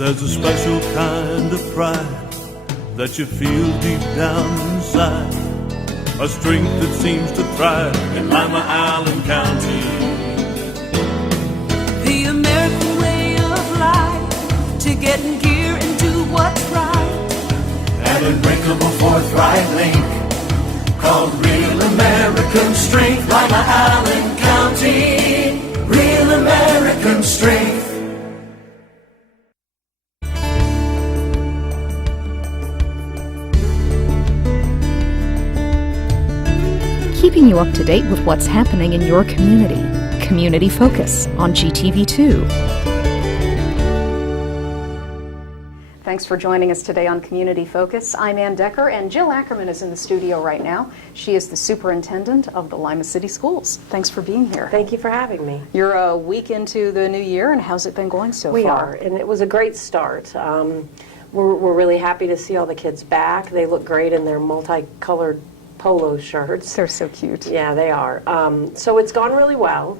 There's a special kind of pride that you feel deep down inside, a strength that seems to thrive in Lima, Allen County. The American way of life, to get in gear and do what's right. An unbreakable forthright link called Real American Strength. Lima, Allen County, Real American Strength. Keeping you up to date with what's happening in your community. Community Focus on GTV2. Thanks for joining us today on Community Focus. I'm Ann Decker, and Jill Ackerman is in the studio right now. She is the superintendent of the Lima City Schools. Thanks for being here. Thank you for having me. You're a week into the new year, and how's it been going so far? We are, and it was a great start. We're really happy to see all the kids back. They look great in their multicolored polo shirts. They're so cute. Yeah, they are. So it's gone really well.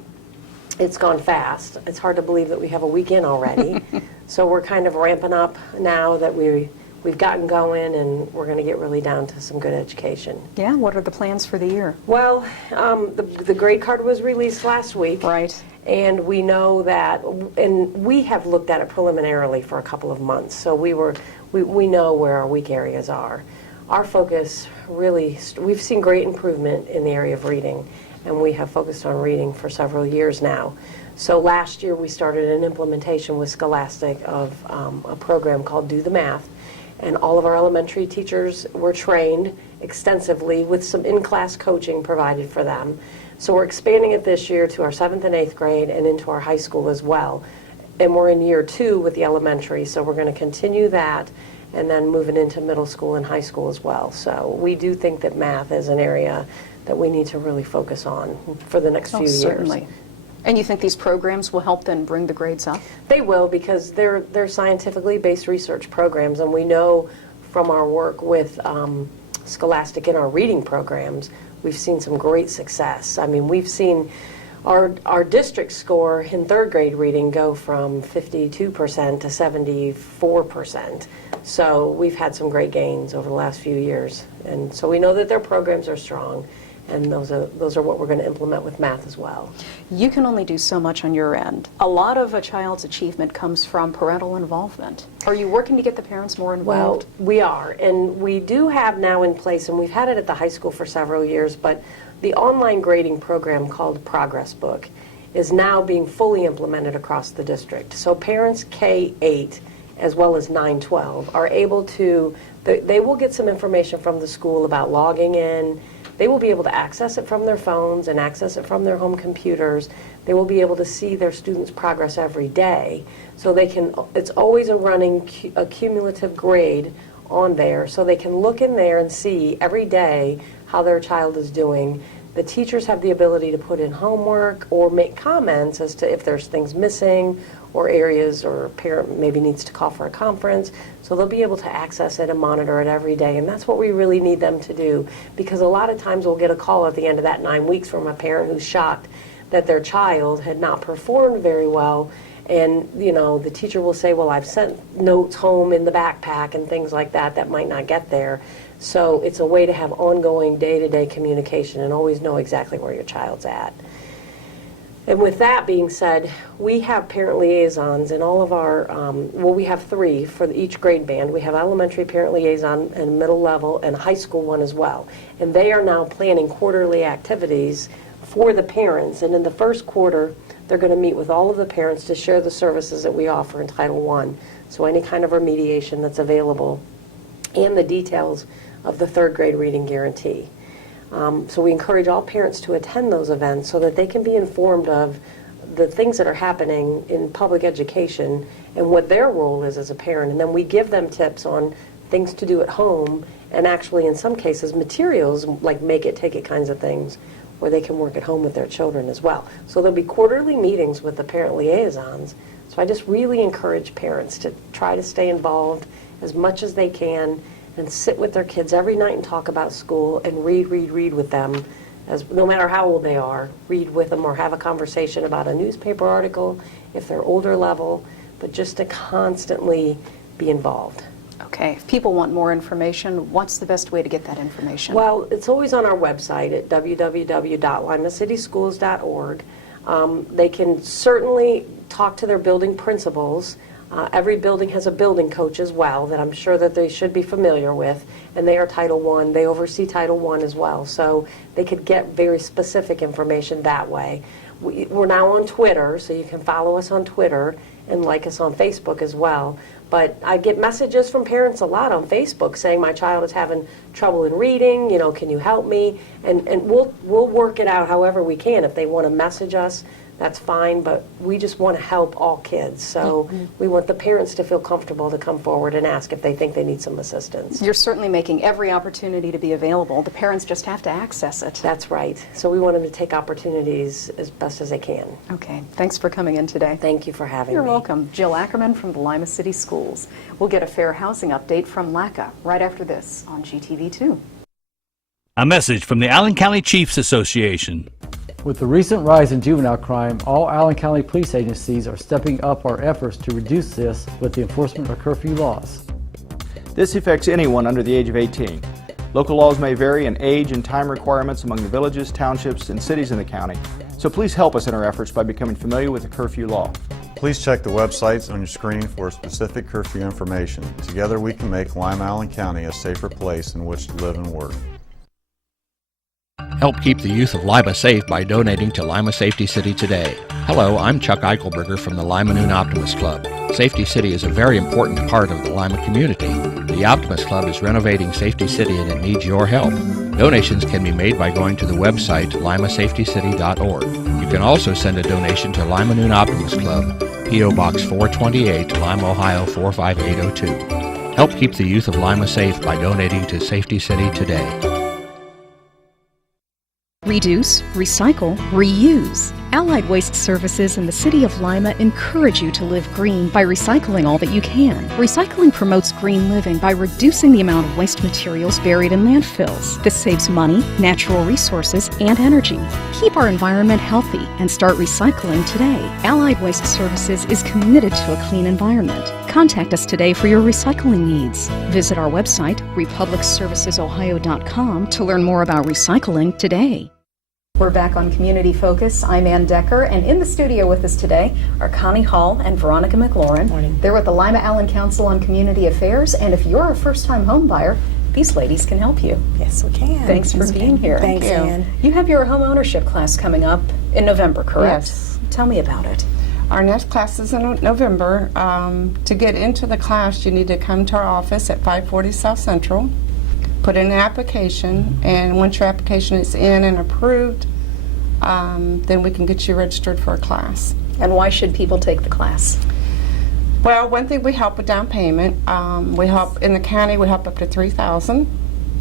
It's gone fast. It's hard to believe that we have a week in already. So we're kind of ramping up now that we've gotten going, and we're going to get really down to some good education. Yeah, what are the plans for the year? Well, the grade card was released last week. Right. And we know that, and we have looked at it preliminarily for a couple of months, so we know where our weak areas are. Our focus really, we've seen great improvement in the area of reading, and we have focused on reading for several years now. So last year we started an implementation with Scholastic of a program called Do the Math, and all of our elementary teachers were trained extensively with some in-class coaching provided for them. So we're expanding it this year to our 7th and 8th grade and into our high school as well. And we're in year 2 with the elementary, so we're going to continue that and then moving into middle school and high school as well. So we do think that math is an area that we need to really focus on for the next few years. Certainly. And you think these programs will help then bring the grades up? They will, because they're scientifically based research programs, and we know from our work with Scholastic in our reading programs, we've seen some great success. I mean, we've seen our district score in 3rd grade reading go from 52% to 74%. So we've had some great gains over the last few years. And so we know that their programs are strong, and those are what we're going to implement with math as well. You can only do so much on your end. A lot of a child's achievement comes from parental involvement. Are you working to get the parents more involved? Well, we are, and we do have now in place, and we've had it at the high school for several years, but the online grading program called Progress Book is now being fully implemented across the district. So parents K-8 as well as 9-12 are able to, they will get some information from the school about logging in. They will be able to access it from their phones and access it from their home computers. They will be able to see their students' progress every day. So they can, it's always a cumulative grade on there, so they can look in there and see every day how their child is doing. The teachers have the ability to put in homework or make comments as to if there's things missing or areas, or a parent maybe needs to call for a conference. So they'll be able to access it and monitor it every day, and that's what we really need them to do, because a lot of times we'll get a call at the end of that 9 weeks from a parent who's shocked that their child had not performed very well, and the teacher will say, well, I've sent notes home in the backpack and things like that that might not get there. So it's a way to have ongoing day-to-day communication and always know exactly where your child's at. And with that being said, we have parent liaisons in all of our, we have 3 for each grade band. We have elementary parent liaison and middle level and high school one as well. And they are now planning quarterly activities for the parents. And in the first quarter, they're going to meet with all of the parents to share the services that we offer in Title I. So any kind of remediation that's available and the details of the 3rd grade reading guarantee. So we encourage all parents to attend those events so that they can be informed of the things that are happening in public education and what their role is as a parent. And then we give them tips on things to do at home, and actually in some cases materials like make it, take it kinds of things where they can work at home with their children as well. So there'll be quarterly meetings with the parent liaisons. So I just really encourage parents to try to stay involved as much as they can and sit with their kids every night and talk about school and read with them, as no matter how old they are, read with them or have a conversation about a newspaper article if they're older level. but just to constantly be involved. Okay, if people want more information, what's the best way to get that information? Well, it's always on our website at www.limacitischools.org. They can certainly talk to their building principals. Every building has a building coach as well that I'm sure that they should be familiar with, and they are Title I. They oversee Title I as well, so they could get very specific information that way. We're now on Twitter, so you can follow us on Twitter and like us on Facebook as well. But I get messages from parents a lot on Facebook saying my child is having trouble in reading, you know, can you help me? And we'll work it out however we can. If they want to message us, that's fine, but we just want to help all kids. So we want the parents to feel comfortable to come forward and ask if they think they need some assistance. You're certainly making every opportunity to be available. The parents just have to access it. That's right. So we want them to take opportunities as best as they can. Okay, thanks for coming in today. Thank you for having You're me. welcome. Jill Ackerman from the Lima City Schools. We'll get a fair housing update from LACCA right after this on GTV2. A message from the Allen County Chiefs Association. With the recent rise in juvenile crime, all Allen County police agencies are stepping up our efforts to reduce this with the enforcement of curfew laws. This affects anyone under the age of 18. Local laws may vary in age and time requirements among the villages, townships, and cities in the county, so please help us in our efforts by becoming familiar with the curfew law. Please check the websites on your screen for specific curfew information. Together we can make Lima Allen County a safer place in which to live and work. Help keep the youth of Lima safe by donating to Lima Safety City today. Hello, I'm Chuck Eichelberger from the Lima Noon Optimist Club. Safety City is a very important part of the Lima community. The Optimist Club is renovating Safety City and it needs your help. Donations can be made by going to the website limasafetycity.org. You can also send a donation to Lima Noon Optimist Club, P.O. Box 428, Lima, Ohio 45802. Help keep the youth of Lima safe by donating to Safety City today. Reduce, recycle, reuse. Allied Waste Services in the City of Lima encourage you to live green by recycling all that you can. Recycling promotes green living by reducing the amount of waste materials buried in landfills. This saves money, natural resources, and energy. Keep our environment healthy and start recycling today. Allied Waste Services is committed to a clean environment. Contact us today for your recycling needs. Visit our website, republicservicesohio.com, to learn more about recycling today. We're back on Community Focus. I'm Ann Decker, and in the studio with us today are Connie Hall and Veronica McLaurin. Morning. They're with the Lima Allen Council on Community Affairs, and if you're a first-time home buyer, these ladies can help you. Yes, we can. Thanks for being here. Thanks, Ann. You have your home ownership class coming up in November, correct? Yes. Tell me about it. Our next class is in November. To get into the class, you need to come to our office at 540 South Central, put in an application, and once your application is in and approved, then we can get you registered for a class. And why should people take the class? Well, one thing, we help with down payment. We help in the county. We help up to $3,000.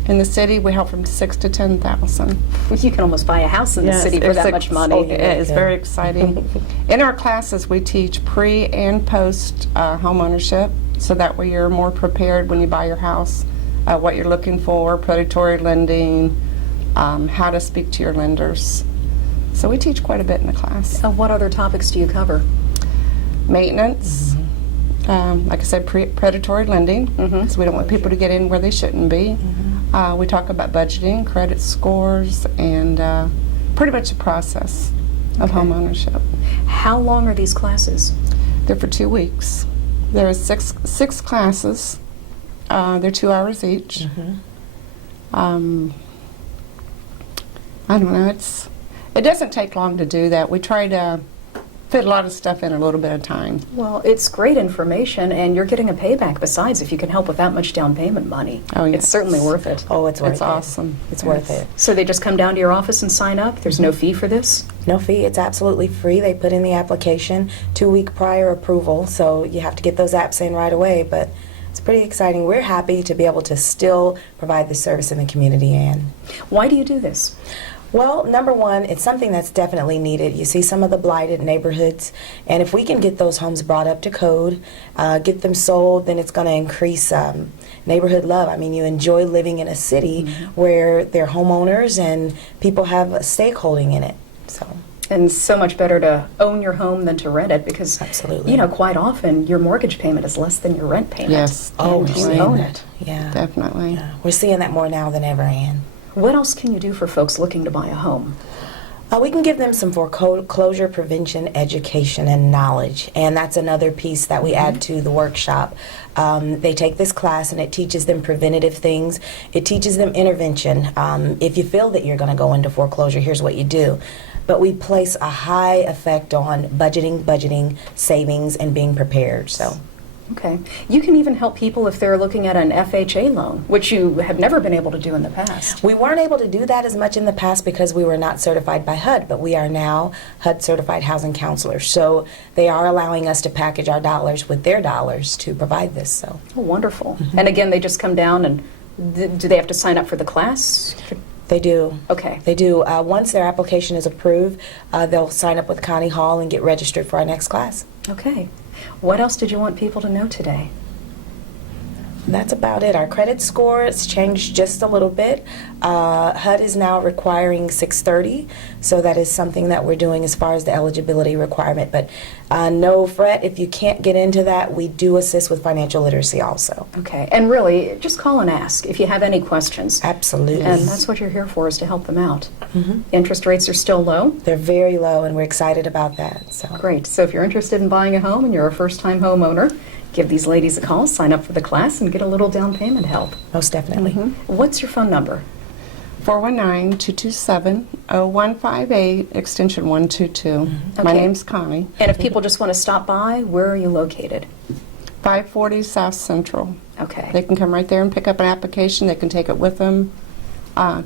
In the city, we help from $6,000 to $10,000. You can almost buy a house in the city for that much money. It's very exciting. In our classes, we teach pre and post home ownership, so that way you're more prepared when you buy your house, what you're looking for, predatory lending, how to speak to your lenders. So we teach quite a bit in the class. What other topics do you cover? Maintenance, like I said, predatory lending, because we don't want people to get in where they shouldn't be. We talk about budgeting, credit scores, and pretty much the process of home ownership. How long are these classes? They're for 2 weeks. There are six classes. They're 2 hours each. I don't know. It doesn't take long to do that. We try to fit a lot of stuff in a little bit of time. Well, it's great information, and you're getting a payback besides if you can help with that much down payment money. Oh, yes. It's certainly worth it. Oh, it's worth it. It's awesome. It's worth it. So they just come down to your office and sign up? There's no fee for this? No fee. It's absolutely free. They put in the application 2 week prior approval, so you have to get those apps in right away, but it's pretty exciting. We're happy to be able to still provide this service in the community, Ann. Why do you do this? Well, number one, it's something that's definitely needed. You see some of the blighted neighborhoods, and if we can get those homes brought up to code, get them sold, then it's going to increase neighborhood love. I mean, you enjoy living in a city where they're homeowners and people have a stakeholding in it. So. And so much better to own your home than to rent it because, Absolutely. you know, quite often your mortgage payment is less than your rent payment. Yes. Oh, And we're you own seeing it. that. Yeah. Definitely. Yeah. We're seeing that more now than ever, Ann. What else can you do for folks looking to buy a home? We can give them some foreclosure prevention education and knowledge, and that's another piece that we add to the workshop. They take this class and it teaches them preventative things. It teaches them intervention. If you feel that you're going to go into foreclosure, here's what you do. But we place a high effect on budgeting, savings, and being prepared. So. Okay. You can even help people if they're looking at an FHA loan, which you have never been able to do in the past. We weren't able to do that as much in the past because we were not certified by HUD, but we are now HUD certified housing counselors. So they are allowing us to package our dollars with their dollars to provide this. So. Oh, wonderful. And again, they just come down and do they have to sign up for the class? They do. Okay. They do. Once their application is approved, they'll sign up with Connie Hall and get registered for our next class. Okay. What else did you want people to know today? That's about it. Our credit score has changed just a little bit. HUD is now requiring 630, so that is something that we're doing as far as the eligibility requirement. But no fret, if you can't get into that, we do assist with financial literacy also. Okay. And really, just call and ask if you have any questions. Absolutely. And that's what you're here for, is to help them out. Interest rates are still low? They're very low, and we're excited about that. So. Great. So if you're interested in buying a home and you're a first-time homeowner, give these ladies a call, sign up for the class, and get a little down payment help. Most definitely. What's your phone number? 419-227-0158, extension 122. My Okay. name's Connie. And if people just want to stop by, where are you located? 540 South Central. Okay. They can come right there and pick up an application. They can take it with them,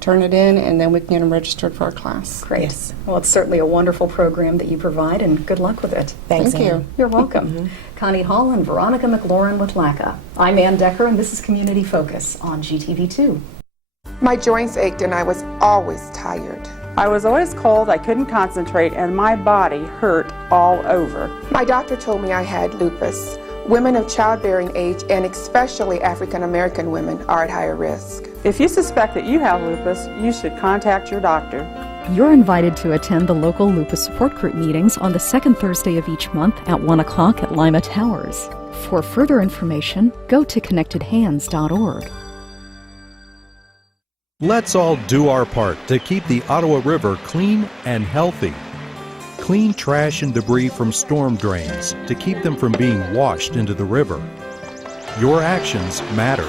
turn it in, and then we can get them registered for a class. Great. Yes. Well, it's certainly a wonderful program that you provide, and good luck with it. Thanks, Thank Ann. you. You're welcome. Connie Hall and Veronica McLaurin with LACCA. I'm Ann Decker, and this is Community Focus on GTV2. My joints ached and I was always tired. I was always cold, I couldn't concentrate, and my body hurt all over. My doctor told me I had lupus. Women of childbearing age, and especially African American women, are at higher risk. If you suspect that you have lupus, you should contact your doctor. You're invited to attend the local lupus support group meetings on the second Thursday of each month at 1 o'clock at Lima Towers. For further information, go to connectedhands.org. Let's all do our part to keep the Ottawa River clean and healthy. Clean trash and debris from storm drains to keep them from being washed into the river. Your actions matter.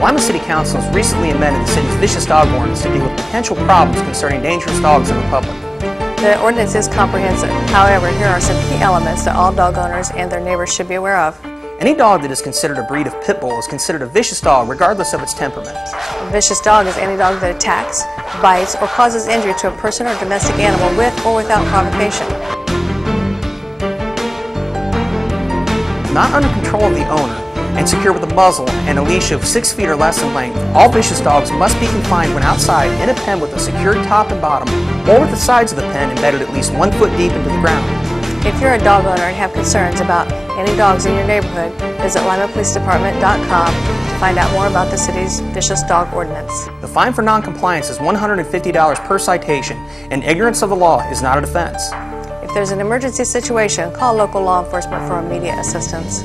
Lima City Council has recently amended the city's vicious dog ordinance to deal with potential problems concerning dangerous dogs in the public. The ordinance is comprehensive. However, here are some key elements that all dog owners and their neighbors should be aware of. Any dog that is considered a breed of pit bull is considered a vicious dog regardless of its temperament. A vicious dog is any dog that attacks, bites, or causes injury to a person or domestic animal with or without provocation. Not under control of the owner and secure with a muzzle and a leash of 6 feet or less in length, all vicious dogs must be confined when outside in a pen with a secured top and bottom, or with the sides of the pen embedded at least 1 foot deep into the ground. If you're a dog owner and have concerns about any dogs in your neighborhood, visit limapolicedepartment.com to find out more about the city's vicious dog ordinance. The fine for non-compliance is $150 per citation, and ignorance of the law is not a defense. If there's an emergency situation, call local law enforcement for immediate assistance.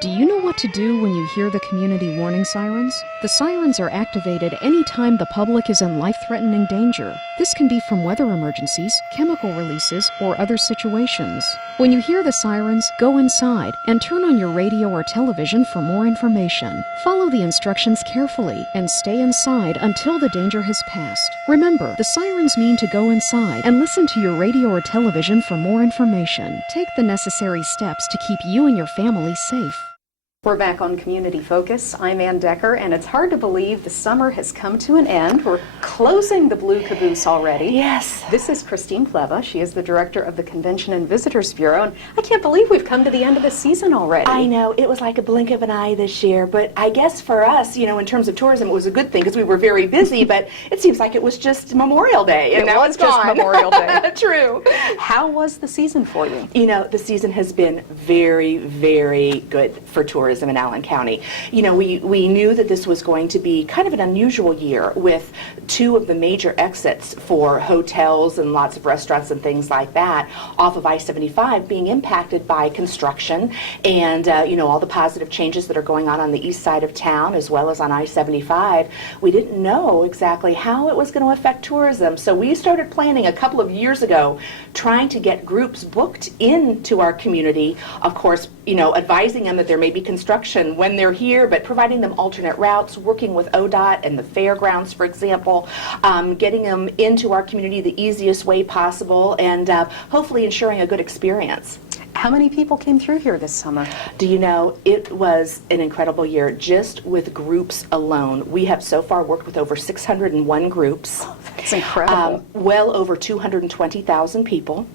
Do you know what to do when you hear the community warning sirens? The sirens are activated anytime the public is in life-threatening danger. This can be from weather emergencies, chemical releases, or other situations. When you hear the sirens, go inside and turn on your radio or television for more information. Follow the instructions carefully and stay inside until the danger has passed. Remember, the sirens mean to go inside and listen to your radio or television for more information. Take the necessary steps to keep you and your family safe. We're back on Community Focus. I'm Ann Decker, and it's hard to believe the summer has come to an end. We're closing the Blue Caboose already. Yes. This is Pleva. She is the director of the Convention and Visitors Bureau, and I can't believe we've come to the end of the season already. I know. It was like a blink of an eye this year, but I guess for us, you know, in terms of tourism, it was a good thing because we were very busy, but it seems like it was just Memorial Day, and now it's just gone. Memorial Day. True. How was the season for you? You know, the season has been very, very good for tourism. tourism in Allen County. You know, we knew that this was going to be kind of an unusual year with two of the major exits for hotels and lots of restaurants and things like that off of I-75 being impacted by construction and, you know, all the positive changes that are going on the east side of town as well as on I-75. We didn't know exactly how it was going to affect tourism. So we started planning a couple of years ago, trying to get groups booked into our community. Of course, you know, advising them that there may be construction when they're here, but providing them alternate routes, working with ODOT and the fairgrounds, for example, getting them into our community the easiest way possible, and hopefully ensuring a good experience. How many people came through here this summer? Do you know, it was an incredible year just with groups alone. We have so far worked with over 601 groups. Oh, that's incredible. Well over 220,000 people,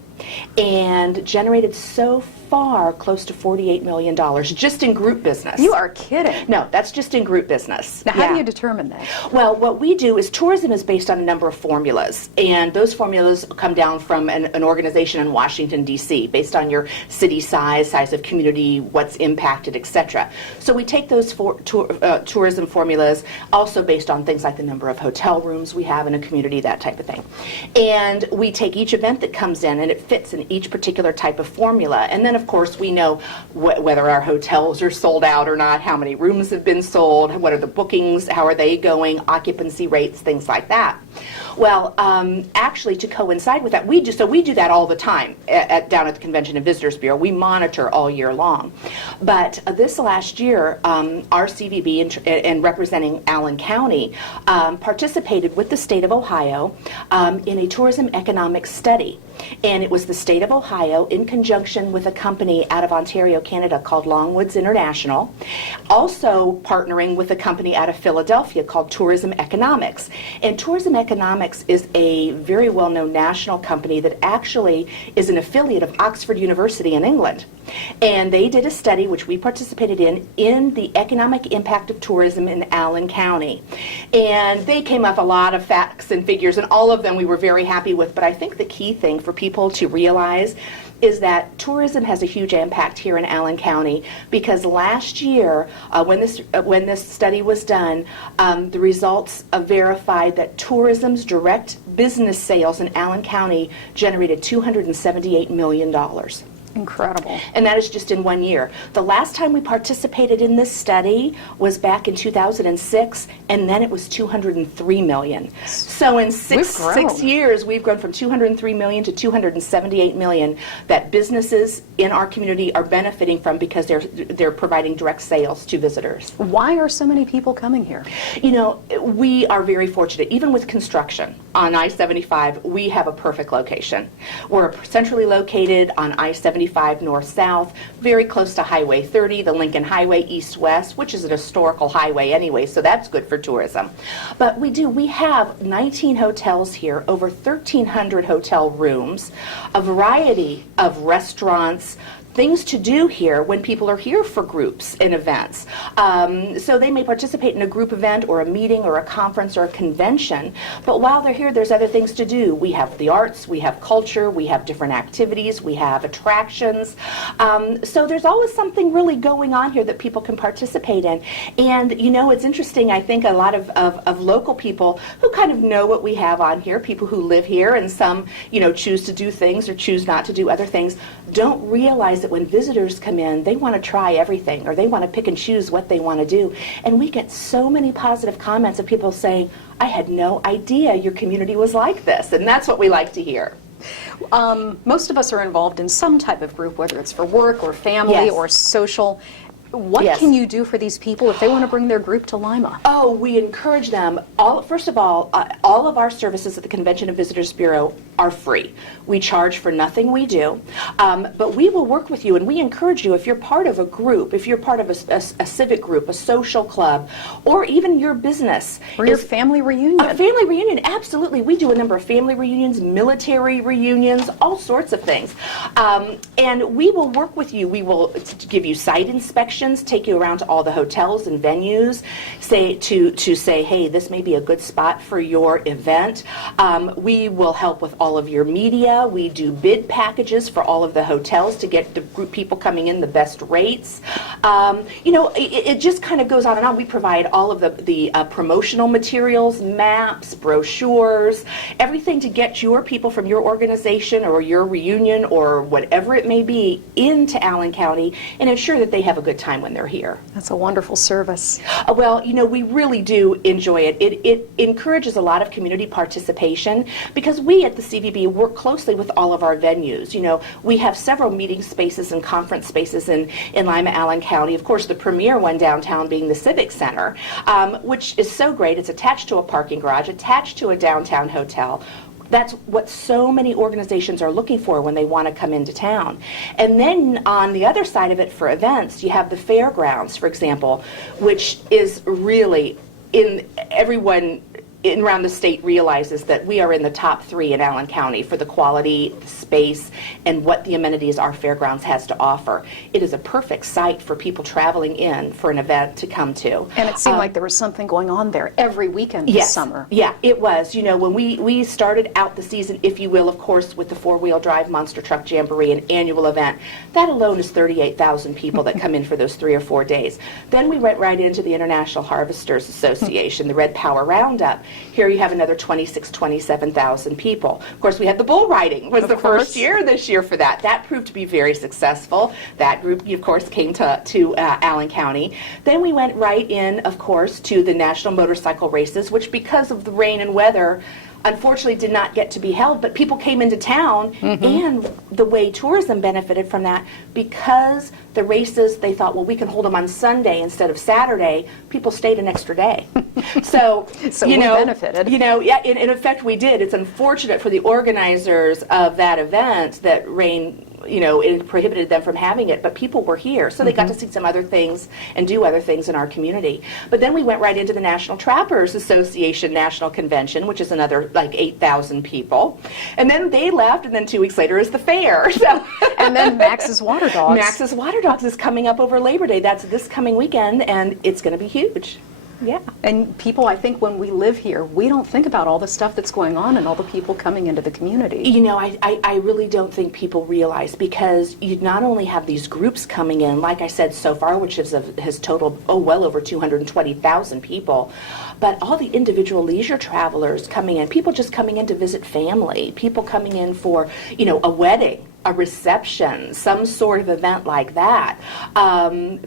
and generated so far close to $48 million just in group business. You are kidding. No, that's just in group business. Now, how do you determine that? Well, what we do is tourism is based on a number of formulas, and those formulas come down from an organization in Washington, D.C., based on your city size, size of community, what's impacted, etc. So we take those tourism formulas, also based on things like the number of hotel rooms we have in a community, that type of thing. And we take each event that comes in, and it fits in each particular type of formula. And then, of course, we know whether our hotels are sold out or not, how many rooms have been sold, what are the bookings, how are they going, occupancy rates, things like that. Well, actually, to coincide with that, we do that all the time down at the Convention and Visitors Bureau. We monitor all year long. But this last year, our CVB, and representing Allen County, participated with the state of Ohio in a tourism economic study. And it was the state of Ohio in conjunction with a company out of Ontario, Canada called Longwoods International, also partnering with a company out of Philadelphia called Tourism Economics. And Tourism Economics is a very well-known national company that actually is an affiliate of Oxford University in England. And they did a study, which we participated in the economic impact of tourism in Allen County. And they came up a lot of facts and figures, and all of them we were very happy with. But I think the key thing for people to realize is that tourism has a huge impact here in Allen County, because last year, when this study was done, the results verified that tourism's direct business sales in Allen County generated $278 million. Incredible. And that is just in 1 year. The last time we participated in this study was back in 2006, and then it was $203 million. So in six years, we've grown from $203 million to $278 million that businesses in our community are benefiting from, because they're providing direct sales to visitors. Why are so many people coming here? You know, we are very fortunate. Even with construction on I-75, we have a perfect location. We're centrally located on I-75 north-south, very close to Highway 30, the Lincoln Highway east-west, which is an historical highway anyway, so that's good for tourism. But we have 19 hotels here, over 1,300 hotel rooms, a variety of restaurants, things to do here when people are here for groups and events. So they may participate in a group event or a meeting or a conference or a convention, but while they're here, there's other things to do. We have the arts, we have culture, we have different activities, we have attractions. So there's always something really going on here that people can participate in. And you know, it's interesting, I think a lot of local people who kind of know what we have on here, people who live here, and some, you know, choose to do things or choose not to do other things, don't realize that when visitors come in, they want to try everything, or they want to pick and choose what they want to do. And we get so many positive comments of people saying, I had no idea your community was like this. And that's what we like to hear. Most of us are involved in some type of group, whether it's for work or family or social. What can you do for these people if they want to bring their group to Lima? Oh, we encourage them. First of all of our services at the Convention and Visitors Bureau are free. We charge for nothing we do, but we will work with you, and we encourage you, if you're part of a group, if you're part of a civic group, a social club, or even your business. Or your family reunion. A family reunion, absolutely. We do a number of family reunions, military reunions, all sorts of things. And we will work with you. We will give you site inspections. directions, take you around to all the hotels and venues, to say, hey, this may be a good spot for your event. We will help with all of your media. We do bid packages for all of the hotels to get the group people coming in the best rates. It just kind of goes on and on. We provide all of the promotional materials, maps, brochures, everything to get your people from your organization or your reunion or whatever it may be into Allen County and ensure that they have a good time when they're here. That's a wonderful service. Well, we really do enjoy it. It encourages a lot of community participation because we at the CVB work closely with all of our venues. We have several meeting spaces and conference spaces in Lima, Allen County. Of course, the premier one downtown being the Civic Center, which is so great. It's attached to a parking garage, attached to a downtown hotel. That's what so many organizations are looking for when they want to come into town. And then on the other side of it for events, you have the fairgrounds, for example, which is really everyone around the state realizes that we are in the top 3 in Allen County for the quality, the space, and what the amenities our fairgrounds has to offer. It is a perfect site for people traveling in for an event to come to. And it seemed like there was something going on there every weekend this summer. Yeah, it was. When we started out the season, if you will, of course, with the 4-wheel drive Monster Truck Jamboree, an annual event, that alone is 38,000 people that come in for those 3 or 4 days. Then we went right into the International Harvesters Association, the Red Power Roundup. Here you have another 27,000 people. Of course, we had the bull riding was the first year this year for that. That proved to be very successful. That group, of course, came to Allen County. Then we went right in, of course, to the National Motorcycle Races, which because of the rain and weather, unfortunately did not get to be held, but people came into town, and the way tourism benefited from that, because the races, they thought, well, we can hold them on Sunday instead of Saturday, people stayed an extra day. So we benefited. In effect, we did. It's unfortunate for the organizers of that event that rain it prohibited them from having it, but people were here, so they got to see some other things and do other things in our community. But then we went right into the National Trappers Association National Convention, which is another like 8,000 people. And then they left, and then 2 weeks later is the fair. So and then Max's Water Dogs. Max's Water Dogs is coming up over Labor Day. That's this coming weekend, and it's going to be huge. Yeah. And people, I think, when we live here, we don't think about all the stuff that's going on and all the people coming into the community. I really don't think people realize, because you not only have these groups coming in, like I said so far, which has totaled, well over 220,000 people, but all the individual leisure travelers coming in, people just coming in to visit family, people coming in for, a wedding, a reception, some sort of event like that.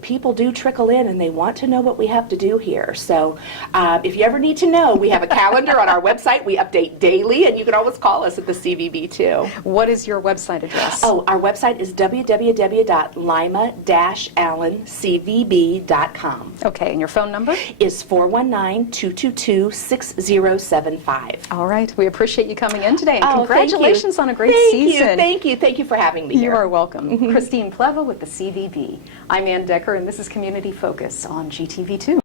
People do trickle in and they want to know what we have to do here. So if you ever need to know, we have a calendar on our website. We update daily, and you can always call us at the CVB too. What is your website address? Oh, our website is www.lima-allencvb.com. Okay, and your phone number? Is 419-222-6075. All right, we appreciate you coming in today, and congratulations on a great season. Thank you for having me here. You are welcome. Christine Pleva with the CVB. I'm Ann Decker, and this is Community Focus on GTV2.